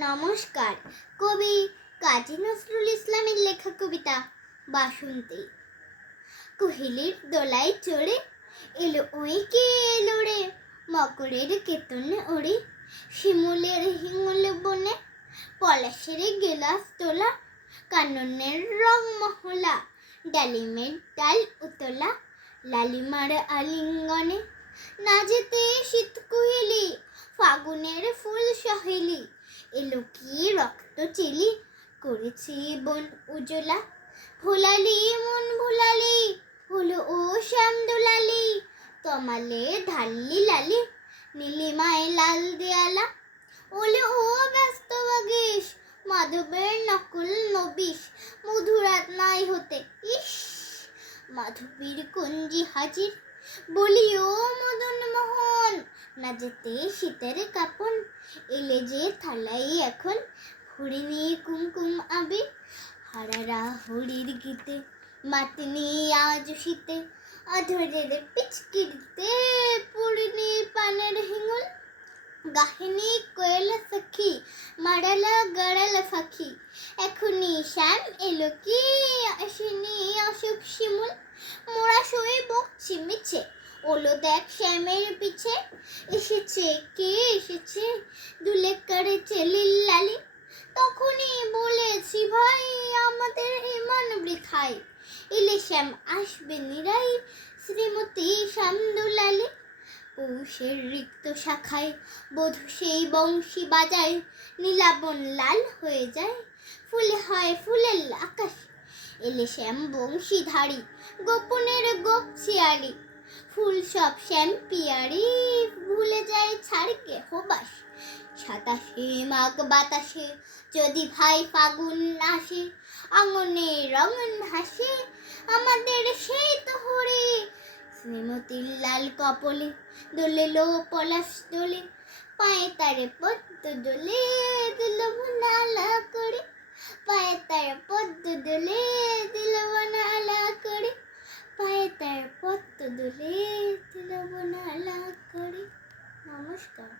নমস্কার। কবি কাজী নজরুল ইসলামের লেখা কবিতা বাসন্তী। কোকিলের দোলায় চড়ে এলো ওই কে এলো রে, মকরের কেতন ওড়ে শিমুলের হিঙুল বনে, পলাশের গেলাস তোলা কাননের রং মহলা, ডালিমের ডাল উতলা লালিমার আলিঙ্গনে, না যেতে শীত কুহেলি ফাগুনের ফুল সহেলি, এলো কি রক্ত চেলি করেছি বন উজলা, ভোলালি মন ভোলালি হলো ও শ্যাম দোলালি, তমালে ঢাললি লালি নীলিমায় লাল দেয়ালা, ওলে ও ব্যস্ত বাগিস মাধবের নকুল নবিশ, মধুরাত নাই হতে ইস মাধবীর কুঞ্জি হাজির, বলি ও মদন মোহন না যেতে শীতের কাপন, এলে যে থালাই এখন ভরে নিয়ে কুমকুম আবির, হারারা হরির গীতে মাতনি আজ শীতে, আধরের পিচকিরিতে পুরিনি পানের হিঙুল, গাহিনী কোয়েল সখী মারালা গড়াল ফাঁকি, এখনই শ্যাম এলো কি আসেনি অশোক শিমুল, মোরা সই বকছি মিছে ওলো দেখ শ্যামের পিছে, এসেছে কে এসেছে দুলে করেছে লিল্লালি, তখনই বলেছি ভাই আমাদের ইমান বৃথায়, এলে শ্যাম আসবে নিরাই শ্রীমতী শ্যাম দুলালি, পৌষের রিক্ত শাখায় বধূ সেই বংশী বাজায়, নীলাবন লাল হয়ে যায় ফুলে হয় ফুলের আকাশ, এলে শ্যাম বংশীধারী গোপনের গোপ ছিয়ারি, ফুল সব শ্যাম পিয়ারি ভুলে যায় ছাড়কে হোবাস, সাতাশে মাঘ বাতাসে যদি ভাই ফাগুন আসে, আঙনে রঙন হাসে আমাদের সেই তো হরে, শ্রীমতীর লাল কপলে দোলে লো পলাশ দোলে, পায়ে তারে পদ্ম দোলে দিল নালা করে, পায়ে তারে পদ্ম দোলে দিল নালা করে, পায়ে তার পদ্ম দোলে দিল নালা করে। নমস্কার।